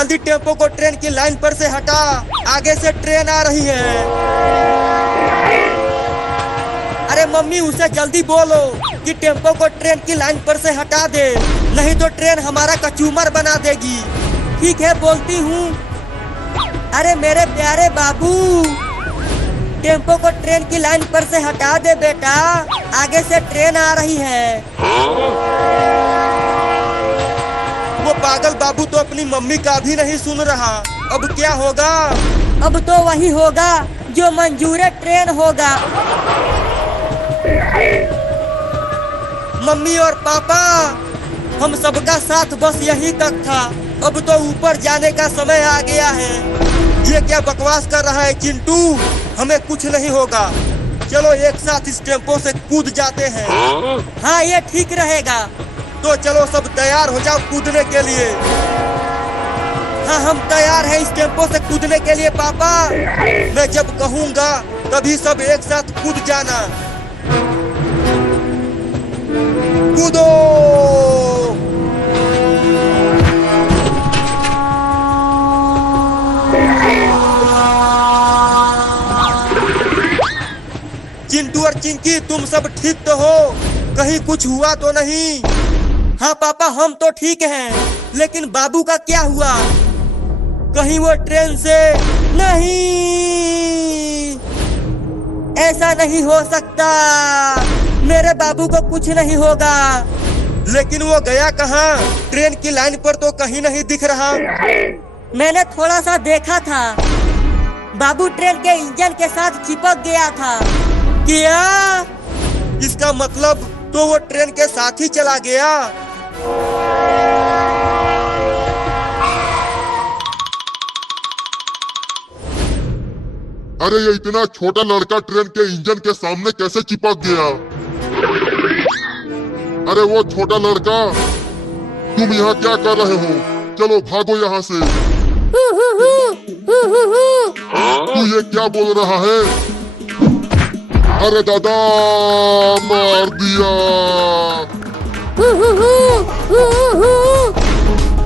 जल्दी टेम्पो को ट्रेन की लाइन पर से हटा, आगे से ट्रेन आ रही है। अरे मम्मी उसे जल्दी बोलो कि टेम्पो को ट्रेन की लाइन पर से हटा दे, नहीं तो ट्रेन हमारा कचूमर बना देगी। ठीक है बोलती हूँ। अरे मेरे प्यारे बाबू, टेम्पो को ट्रेन की लाइन पर से हटा दे बेटा, आगे से ट्रेन आ रही है। वो पागल बाबू तो अपनी मम्मी का भी नहीं सुन रहा। अब क्या होगा? अब तो वही होगा जो मंजूर ट्रेन होगा। मम्मी और पापा, हम सबका साथ बस यही तक था, अब तो ऊपर जाने का समय आ गया है। ये क्या बकवास कर रहा है चिंटू? हमें कुछ नहीं होगा, चलो एक साथ इस टेम्पो से कूद जाते हैं। हाँ ये ठीक रहेगा। तो चलो सब तैयार हो जाओ कूदने के लिए। हाँ हम तैयार हैं इस टेम्पो से कूदने के लिए पापा। मैं जब कहूँगा तभी सब एक साथ कूद जाना। कूदो! चिंटू और चिंकी तुम सब ठीक तो हो? कहीं कुछ हुआ तो नहीं? हाँ पापा हम तो ठीक हैं, लेकिन बाबू का क्या हुआ? कहीं वो ट्रेन से नहीं, ऐसा नहीं हो सकता, मेरे बाबू को कुछ नहीं होगा। लेकिन वो गया कहाँ? ट्रेन की लाइन पर तो कहीं नहीं दिख रहा। मैंने थोड़ा सा देखा था, बाबू ट्रेन के इंजन के साथ चिपक गया था। क्या? इसका मतलब तो वो ट्रेन के साथ ही चला गया। अरे ये इतना छोटा लड़का ट्रेन के इंजन के सामने कैसे चिपक गया? अरे वो छोटा लड़का, तुम यहाँ क्या कर रहे हो? चलो भागो यहाँ से। तू ये क्या बोल रहा है? अरे दादा, मार दिया।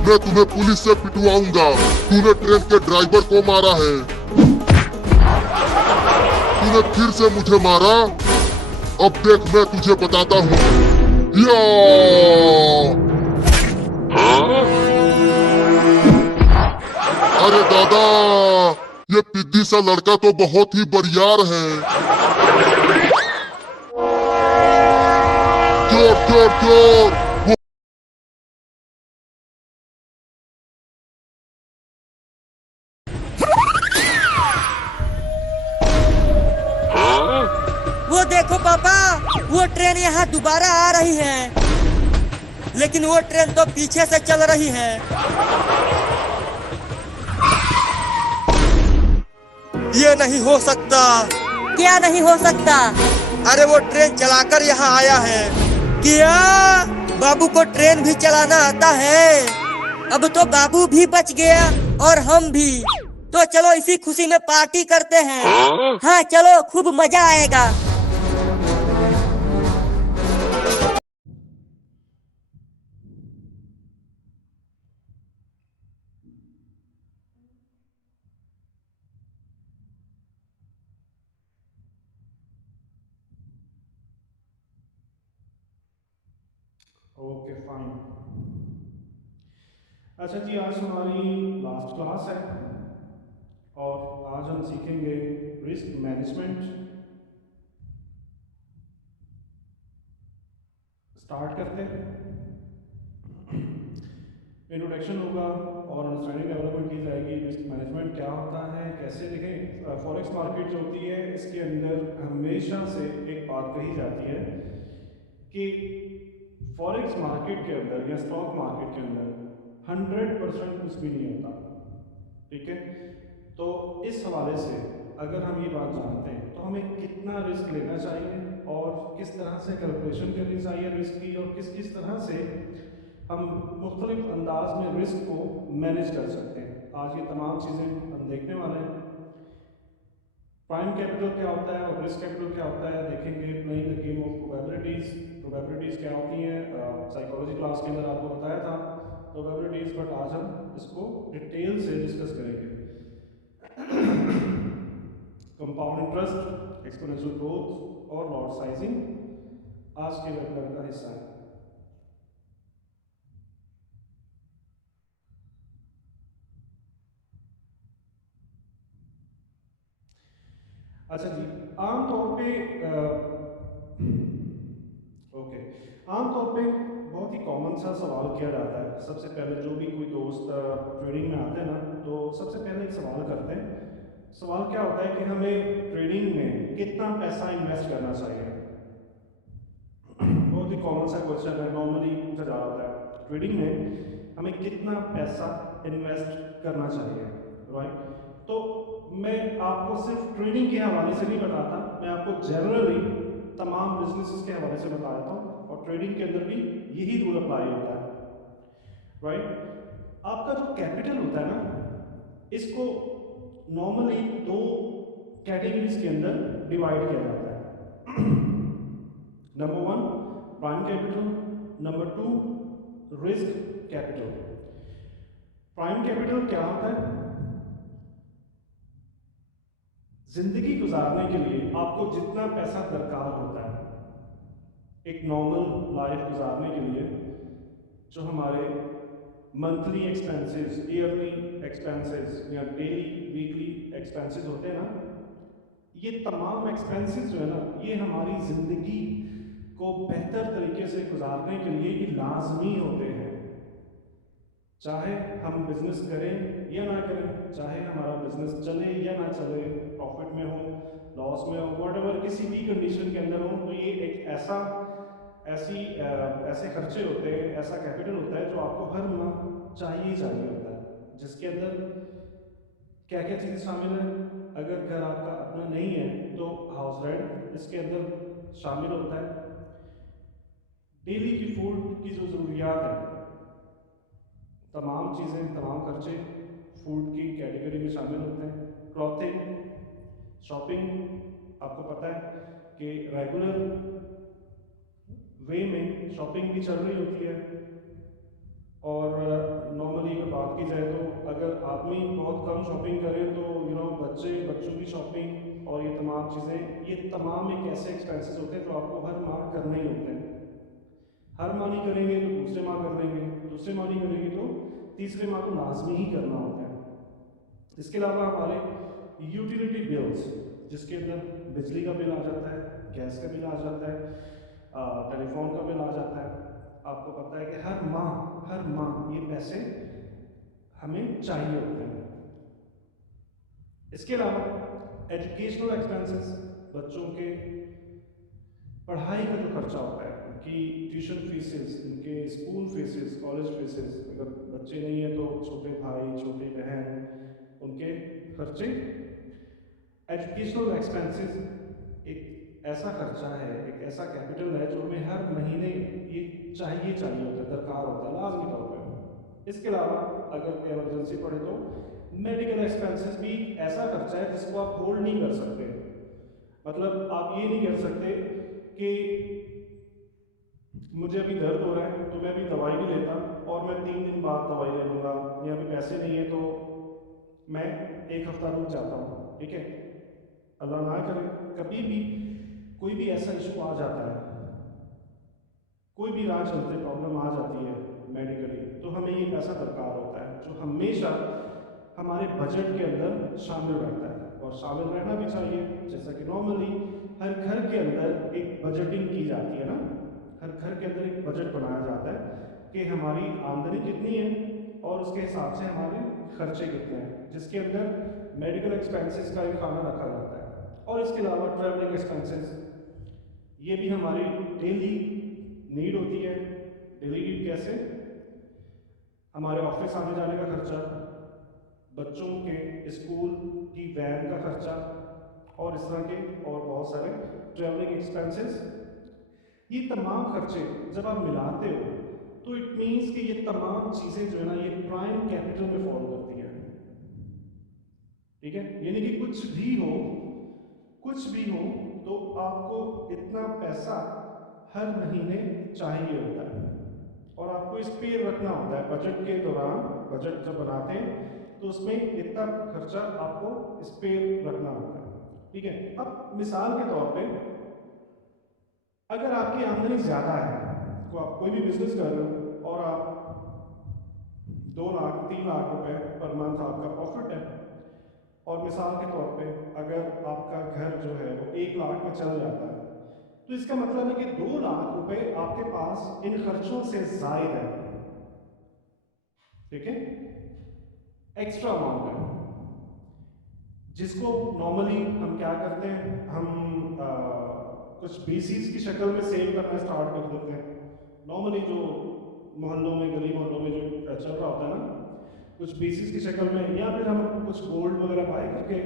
मैं तुम्हें पुलिस से पिटवाऊंगा, तूने ट्रेन के ड्राइवर को मारा है। तूने फिर से मुझे मारा, अब देख मैं तुझे बताता हूँ। या! अरे दादा, ये पिद्दी सा लड़का तो बहुत ही बरियार है। चोर चोर चोर! वो देखो पापा, वो ट्रेन यहाँ दोबारा आ रही है, लेकिन वो ट्रेन तो पीछे से चल रही है। ये नहीं हो सकता। क्या नहीं हो सकता? अरे वो ट्रेन चलाकर यहाँ आया है। क्या? बाबू को ट्रेन भी चलाना आता है? अब तो बाबू भी बच गया और हम भी। तो चलो इसी खुशी में पार्टी करते हैं। हाँ चलो, खूब मजा आएगा। Okay fine. अच्छा जी, आज हमारी लास्ट क्लास है और आज हम सीखेंगे रिस्क मैनेजमेंट। स्टार्ट करते हैं। इंट्रोडक्शन होगा और अंडरस्टैंडिंग डेवलपमेंट की जाएगी। रिस्क मैनेजमेंट क्या होता है, कैसे देखें। फॉरेक्स मार्केट जो होती है, इसके अंदर हमेशा से एक बात कही जाती है कि फॉरेक्स मार्केट के अंदर या स्टॉक मार्केट के अंदर 100% कुछ भी नहीं होता। ठीक है, तो इस हवाले से अगर हम ये बात जानते हैं तो हमें कितना रिस्क लेना चाहिए और किस तरह से कैलकुलेशन करनी चाहिए रिस्क की, और किस किस तरह से हम मुख्तलिफ अंदाज में रिस्क को मैनेज कर सकते हैं, आज ये तमाम चीज़ें हम देखने वाले हैं। प्राइम कैपिटल क्या होता है और रिस्क कैपिटल क्या होता है देखेंगे। Playing the game of probabilities. Probabilities क्या होती हैं, साइकोलॉजी क्लास के अंदर आपको बताया था प्रोबेबिलिटीज, बट आज हम इसको डिटेल से डिस्कस करेंगे। कंपाउंड इंटरेस्ट, एक्सपोनेंशियल ग्रोथ और लॉट साइजिंग आज के वेबिनार का हिस्सा है। अच्छा जी, आमतौर पे आमतौर पे बहुत ही कॉमन सा सवाल किया जाता है। सबसे पहले जो भी कोई दोस्त ट्रेडिंग में आते हैं ना, तो सबसे पहले एक सवाल करते हैं। सवाल क्या होता है कि हमें ट्रेडिंग में कितना पैसा इन्वेस्ट करना चाहिए। बहुत ही कॉमन सा क्वेश्चन है, नॉर्मली पूछा जा रहा है। ट्रेडिंग में हमें कितना पैसा इन्वेस्ट करना चाहिए, राइट? तो मैं आपको सिर्फ ट्रेडिंग के हवाले से नहीं बताता, मैं आपको जनरली तमाम बिजनेसेस के हवाले से बता देता हूँ, और ट्रेडिंग के अंदर भी यही रूल अप्लाई होता है, राइट? आपका जो कैपिटल होता है ना, इसको नॉर्मली दो कैटेगरीज के अंदर डिवाइड किया जाता है। Number 1 prime capital, number 2 risk capital. Prime capital क्या होता है? जिंदगी गुजारने के लिए आपको जितना पैसा दरकार होता है एक नॉर्मल लाइफ गुजारने के लिए, जो हमारे मंथली एक्सपेंसेस, ईयरली एक्सपेंसेस या डेली वीकली एक्सपेंसेस होते हैं ना, ये तमाम एक्सपेंसेस जो है ना, ये हमारी ज़िंदगी को बेहतर तरीके से गुजारने के लिए ये लाजमी होते हैं। चाहे हम बिजनेस करें या ना करें, चाहे हमारा बिजनेस चले या ना चले, प्रॉफिट में हो, लॉस में हो, व्हाटएवर, किसी भी कंडीशन के अंदर हो, तो ये एक ऐसे खर्चे होते हैं, ऐसा कैपिटल होता है जो आपको हर माह चाहिए होता है, जिसके अंदर क्या क्या चीज़ें शामिल हैं। अगर घर आपका अपना नहीं है तो हाउस रेंट इसके अंदर शामिल होता है। डेली की फूड की जो ज़रूरियात है, तमाम चीज़ें, तमाम खर्चे फूड की कैटेगरी में शामिल होते हैं। क्लॉथिंग, शॉपिंग, आपको पता है कि रेगुलर वे में शॉपिंग भी चल रही होती है, और नॉर्मली अगर बात की जाए तो अगर आदमी बहुत कम शॉपिंग करे तो बच्चों की शॉपिंग और ये तमाम चीज़ें, ये तमाम एक ऐसे एक्सपेंसेस होते हैं जो आपको हर माह करने ही होते हैं। हर माह नहीं करेंगे तो दूसरे माह कर लेंगे, दूसरे माह नहीं करेंगे तो तीसरे माह तो लाजमी ही करना होता है। इसके अलावा हमारे यूटिलिटी बिल्स, जिसके अंदर बिजली का बिल आ जाता है, गैस का बिल आ जाता है, टेलीफोन का बिल आ जाता है। आपको पता है कि हर माह ये पैसे हमें चाहिए होते हैं। इसके अलावा एजुकेशनल एक्सपेंसेस, बच्चों के पढ़ाई का जो खर्चा होता है, उनकी ट्यूशन फीसेस, उनके स्कूल फीसेस, कॉलेज फीसेस, अगर बच्चे नहीं है तो छोटे भाई, छोटी बहन, उनके खर्चे। एजुकेशनल एक्सपेंसेस एक ऐसा खर्चा है, एक ऐसा कैपिटल है जो हमें हर महीने ये चाहिए होता है, दरकार होता है लाजमी तौर पर। इसके अलावा अगर कोई इमरजेंसी पड़े तो मेडिकल एक्सपेंसेस भी ऐसा खर्चा है जिसको आप होल्ड नहीं कर सकते। मतलब आप ये नहीं कर सकते कि मुझे अभी दर्द हो रहा है तो मैं अभी दवाई भी लेता और मैं 3 दिन बाद दवाई ले लूँगा, या अभी पैसे नहीं है तो मैं 1 हफ्ता रुक जाता हूँ, ठीक है? अल्लाह ना करे कभी भी कोई भी ऐसा इशू आ जाता है, कोई भी राह चलते प्रॉब्लम आ जाती है मेडिकली, तो हमें ये पैसा दरकार होता है जो हमेशा हमारे बजट के अंदर शामिल रहता है, और शामिल रहना भी चाहिए। जैसा कि नॉर्मली हर घर के अंदर एक बजटिंग की जाती है ना, हर घर के अंदर एक बजट बनाया जाता है कि हमारी आमदनी कितनी है और उसके हिसाब से हमारे खर्चे कितने हैं, जिसके अंदर मेडिकल एक्सपेंसेस का एक खाना रखा जाता है। और इसके अलावा ट्रैवलिंग एक्सपेंसेस, ये भी हमारी डेली नीड होती है। डेली नीड कैसे? हमारे ऑफिस आने जाने का खर्चा, बच्चों के स्कूल की वैन का खर्चा, और इस तरह के और बहुत सारे ट्रैवलिंग एक्सपेंसेस। ये तमाम खर्चे जब आप मिलाते हो तो इट मीन्स कि ये तमाम चीज़ें जो है ना, ये प्राइम कैपिटल में फॉलो करती हैं, ठीक है? यानी कि कुछ भी हो तो आपको इतना पैसा हर महीने चाहिए होता है, और आपको इस पे रखना होता है बजट के दौरान। बजट जब बनाते हैं तो उसमें इतना खर्चा आपको इस पे रखना होता है, ठीक है। अब मिसाल के तौर पे अगर आपकी आमदनी ज़्यादा है, तो आप कोई भी बिजनेस कर रहे हो और आप 2 लाख 3 लाख रुपए पर मंथ आपका प्रॉफिट है, और मिसाल के तौर पे अगर आपका घर जो है वो 1 लाख में चल जाता है, तो इसका मतलब है कि 2 लाख रुपए आपके पास इन खर्चों से जायद है, ठीक है, एक्स्ट्रा अमाउंट है, जिसको नॉर्मली हम क्या करते हैं, हम कुछ बीसीस की शक्ल में सेव करना स्टार्ट कर देते हैं। नॉर्मली जो मोहल्लों में, गली मोहल्लों में जो चल रहा होता है ना, कुछ बीसीस की शक्ल में, या फिर हम कुछ गोल्ड वगैरह बाय करके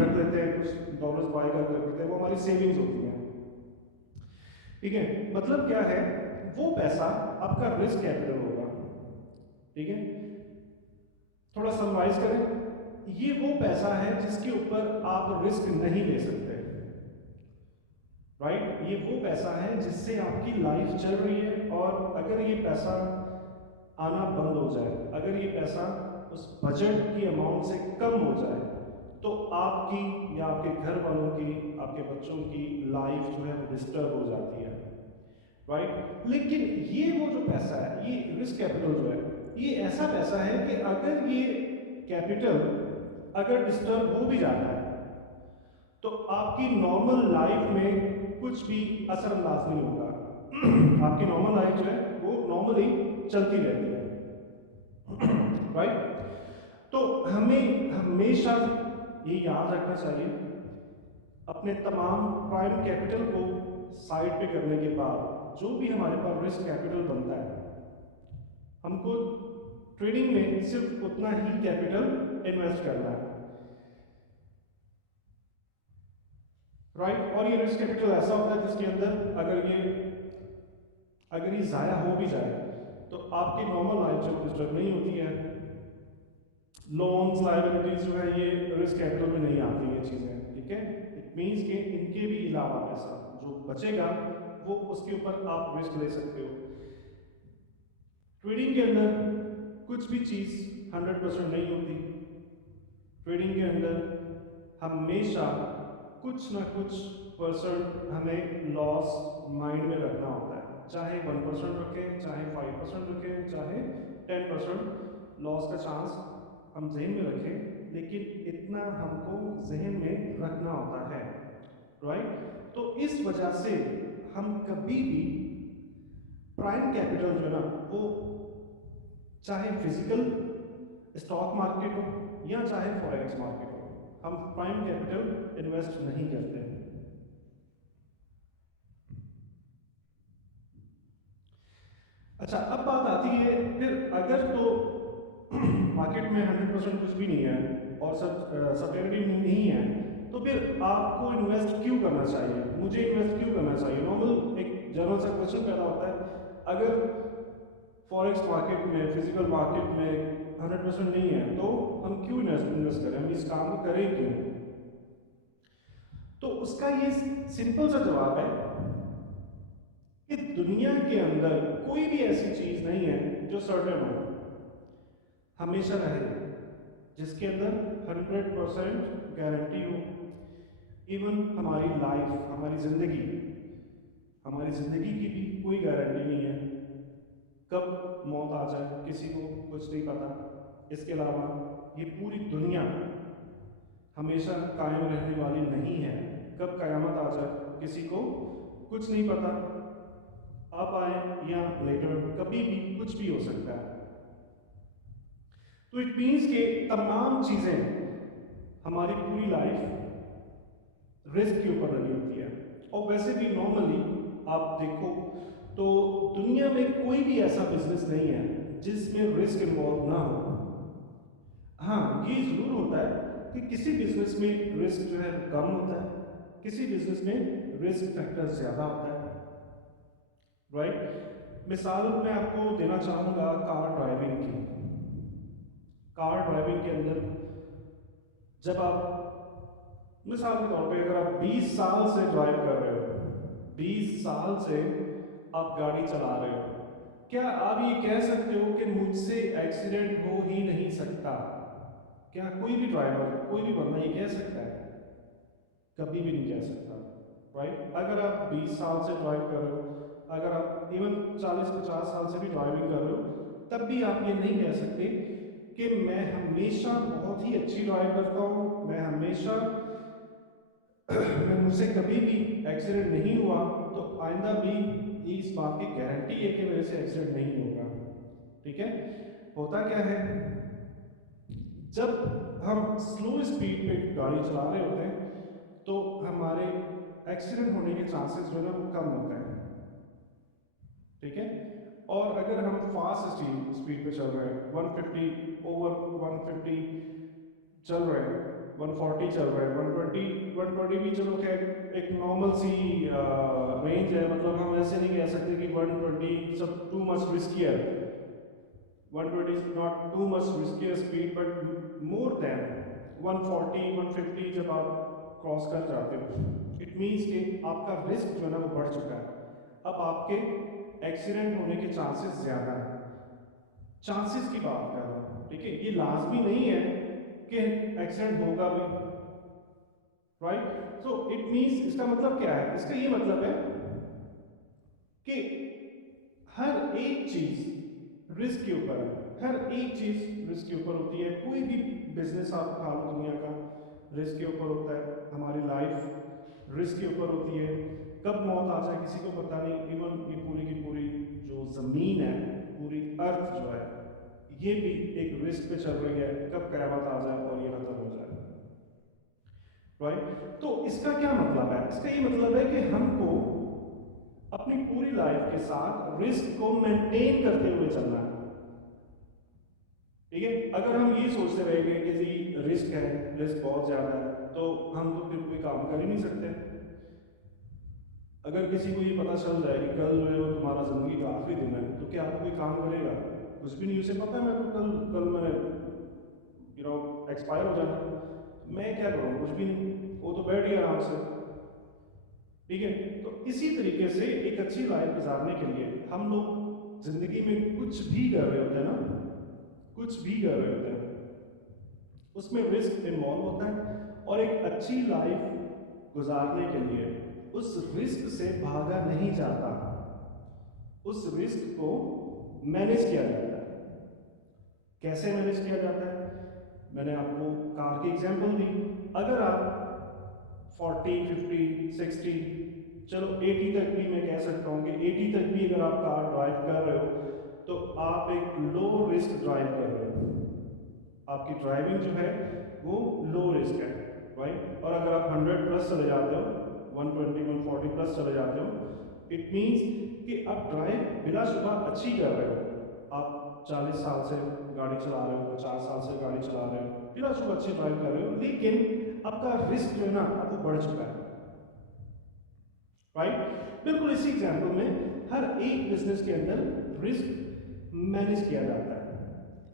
रख लेते हैं, कुछ डॉलर्स बाय करके रख लेते हैं, वो हमारी सेविंग्स होती हैं, ठीक है। मतलब क्या है, वो पैसा आपका रिस्क कैपिटल होगा, ठीक है। थोड़ा समराइज करें, ये वो पैसा है जिसके ऊपर आप रिस्क नहीं ले सकते, राइट। ये वो पैसा है जिससे आपकी लाइफ चल रही है, और अगर ये पैसा आना बंद हो जाए, अगर ये पैसा उस बजट की अमाउंट से कम हो जाए, तो आपकी या आपके घर वालों की, आपके बच्चों की लाइफ जो है वो डिस्टर्ब हो जाती है, राइट। लेकिन ये वो जो पैसा है, ये रिस्क कैपिटल जो है, ये ऐसा पैसा है कि अगर ये कैपिटल अगर डिस्टर्ब हो भी जाता है, तो आपकी नॉर्मल लाइफ में कुछ भी असरअंदाज नहीं होगा। आपकी नॉर्मल लाइफ जो है वो नॉर्मली चलती रहती है, राइट। तो हमें हमेशा ये याद रखना चाहिए, अपने तमाम प्राइम कैपिटल को साइड पे करने के बाद जो भी हमारे पास रिस्क कैपिटल बनता है, हमको ट्रेडिंग में सिर्फ उतना ही कैपिटल इन्वेस्ट करना है, राइट। और ये रिस्क कैपिटल ऐसा होता है जिसके अंदर अगर ये ज़ाया हो भी जाए तो आपकी नॉर्मल लाइफ जो डिस्टर्ब नहीं होती है। लोन्स, लायबिलिटीज जो है ये रिस्क कैपिटल में नहीं आती ये चीज़ें, ठीक है। इट मीन्स कि इनके भी अलावा पैसा जो बचेगा वो उसके ऊपर आप रिस्क ले सकते हो। ट्रेडिंग के अंदर कुछ भी चीज़ 100% नहीं होती। ट्रेडिंग के अंदर हमेशा कुछ ना कुछ परसेंट हमें लॉस माइंड में रखना होता है, चाहे 1% रखें, चाहे 5% रखें, चाहे 10% लॉस का चांस हम जहन में रखें, लेकिन इतना हमको जहन में रखना होता है, राइट। तो इस वजह से हम कभी भी प्राइम कैपिटल जो है ना, वो चाहे फिजिकल स्टॉक मार्केट हो या चाहे फॉरेक्स मार्केट हो, हम प्राइम कैपिटल इन्वेस्ट नहीं करते हैं। अच्छा, अब बात आती है फिर अगर तो मार्केट में 100% कुछ भी नहीं है और सर्टेनिटी नहीं है, तो फिर आपको इन्वेस्ट क्यों करना चाहिए, मुझे इन्वेस्ट क्यों करना चाहिए। नॉर्मल एक जनरल सा क्वेश्चन पैदा होता है, अगर फॉरेक्स मार्केट में, फिजिकल मार्केट में 100% नहीं है तो हम क्यों इन्वेस्ट करें, हम इस काम को करें क्यों। तो उसका ये सिंपल सा जवाब है कि दुनिया के अंदर कोई भी ऐसी चीज नहीं है जो सर्टेन हो, हमेशा रहे, जिसके अंदर 100% गारंटी हो। इवन हमारी लाइफ, हमारी जिंदगी की भी कोई गारंटी नहीं है, कब मौत आ जाए किसी को कुछ नहीं पता। इसके अलावा ये पूरी दुनिया हमेशा कायम रहने वाली नहीं है, कब कयामत आ जाए किसी को कुछ नहीं पता, अब आए या लेटर, कभी भी कुछ भी हो सकता है। तो इट मीन्स के तमाम चीजें, हमारी पूरी लाइफ रिस्क के ऊपर बनी होती है। और वैसे भी नॉर्मली आप देखो तो दुनिया में कोई भी ऐसा बिजनेस नहीं है जिसमें रिस्क इन्वॉल्व ना हो। हाँ, ये जरूर होता है कि किसी बिजनेस में रिस्क जो है कम होता है, किसी बिजनेस में रिस्क फैक्टर ज्यादा होता है, राइट। मिसाल मैं आपको देना चाहूंगा कार ड्राइविंग की। कार ड्राइविंग के अंदर जब आप मिसाल के तौर पे अगर आप 20 साल से ड्राइव कर रहे हो, 20 साल से आप गाड़ी चला रहे हो, क्या आप ये कह सकते हो कि मुझसे एक्सीडेंट हो ही नहीं सकता? क्या कोई भी ड्राइवर, कोई भी बंदा ये कह सकता है? कभी भी नहीं कह सकता, राइट? अगर आप 20 साल से ड्राइव कर रहे हो, अगर आप इवन 40-50 साल से भी ड्राइविंग कर रहे हो, तब भी आप ये नहीं कह सकते कि मैं हमेशा बहुत ही अच्छी ड्राइव करता हूँ, मैं हमेशा मैं मुझसे कभी भी एक्सीडेंट नहीं हुआ, तो आइंदा भी इस बात की गारंटी है कि मेरे से एक्सीडेंट नहीं होगा। ठीक है? होता क्या है, जब हम स्लो स्पीड पे गाड़ी चला रहे होते हैं तो हमारे एक्सीडेंट होने के चांसेस जो है वो कम होते हैं। ठीक है? और अगर हम फास्ट स्पीड पे चल रहे हैं, 150 ओवर 150 चल रहे हैं, 140 चल रहे हैं, 120 भी चलो खैर एक नॉर्मल सी रेंज है, मतलब हम ऐसे नहीं कह सकते कि 120 सब too much riskier. 120 is not too much riskier speed, but more than 140 150 जब आप क्रॉस कर जाते हो, इट मीन्स कि आपका रिस्क जो है ना वो बढ़ चुका है। अब आपके एक्सीडेंट होने के चांसेस ज्यादा है। चांसेस की बात कर रहा हूँ, ठीक है? ये लाजमी नहीं है कि एक्सीडेंट होगा भी, राइट? सो इट मीन्स, इसका मतलब क्या है? इसका ये मतलब है कि हर एक चीज रिस्क के ऊपर है, हर एक चीज रिस्क के ऊपर होती है। कोई भी बिजनेस आप उठा लो दुनिया का, रिस्क के ऊपर होता है। हमारी लाइफ रिस्क के ऊपर होती है। कब मौत आ जाए किसी को पता नहीं। इवन ये पूरी की पूरी जो जमीन है, पूरी अर्थ जो है, ये भी एक रिस्क पे चल रही है, कब कयामत आ जाए और ये खत्म हो जाए, राइट? तो इसका क्या मतलब है? इसका ये मतलब है कि हमको अपनी पूरी लाइफ के साथ रिस्क को मेंटेन करते हुए चलना है। ठीक है? अगर हम ये सोचते रहेंगे कि जी रिस्क है, रिस्क बहुत ज्यादा है, तो हम तो फिर कोई काम कर ही नहीं सकते। अगर किसी को ये पता चल जाए कि कल जो है वो तुम्हारा जिंदगी का आखिरी दिन है, तो क्या आपको कोई काम करेगा? कुछ भी नहीं। उसे पता है मैं तो कल कल मैंने एक्सपायर हो जाना, मैं क्या करूँ? कुछ भी नहीं, वो तो बैठ गया आराम से। ठीक है? तो इसी तरीके से एक अच्छी लाइफ गुजारने के लिए हम लोग जिंदगी में कुछ भी कर रहे होते हैं ना, कुछ भी कर रहे होते हैं, उसमें रिस्क इन्वॉल्व होता है। और एक अच्छी लाइफ गुजारने के लिए उस रिस्क से भागा नहीं जाता, उस रिस्क को मैनेज किया जाता है। कैसे मैनेज किया जाता है? मैंने आपको कार की एग्जांपल दी। अगर आप 40 50 60 चलो 80 तक भी मैं कह सकता हूँ कि 80 तक भी अगर आप कार ड्राइव कर रहे हो, तो आप एक लो रिस्क ड्राइव कर रहे हो। आपकी ड्राइविंग जो है वो लो रिस्क है, राइट? और अगर आप 100 प्लस चले जाते हो, 120 140 प्लस चले जाते हो, इट मीन्स कि आप ड्राइव बिलाशुबा अच्छी कर रहे हो। आप 40 साल से गाड़ी चला रहे हो, 50 साल से गाड़ी चला रहे हो, बिलाशुबा अच्छी ड्राइव कर रहे हो, लेकिन आपका रिस्क जो है ना अब वो बढ़ चुका है, राइट? बिल्कुल इसी एग्जाम्पल में हर एक बिजनेस के अंदर रिस्क मैनेज किया जाता है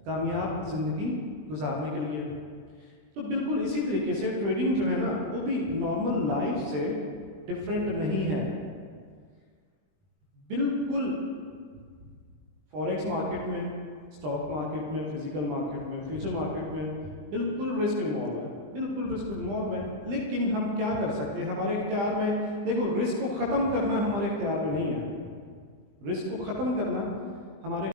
कामयाब जिंदगी गुजारने के लिए। तो बिल्कुल इसी तरीके से ट्रेडिंग जो है ना वो भी नॉर्मल लाइफ से डिफरेंट नहीं है। बिल्कुल फॉरेक्स मार्केट में, स्टॉक मार्केट में, फिजिकल मार्केट में, फ्यूचर मार्केट में बिल्कुल रिस्क इन्वॉल्व है, बिल्कुल रिस्क इन्वॉल्व है। लेकिन हम क्या कर सकते हैं? हमारे इख्तियार में, देखो, रिस्क को खत्म करना हमारे इख्तियार में नहीं है। रिस्क को खत्म करना हमारे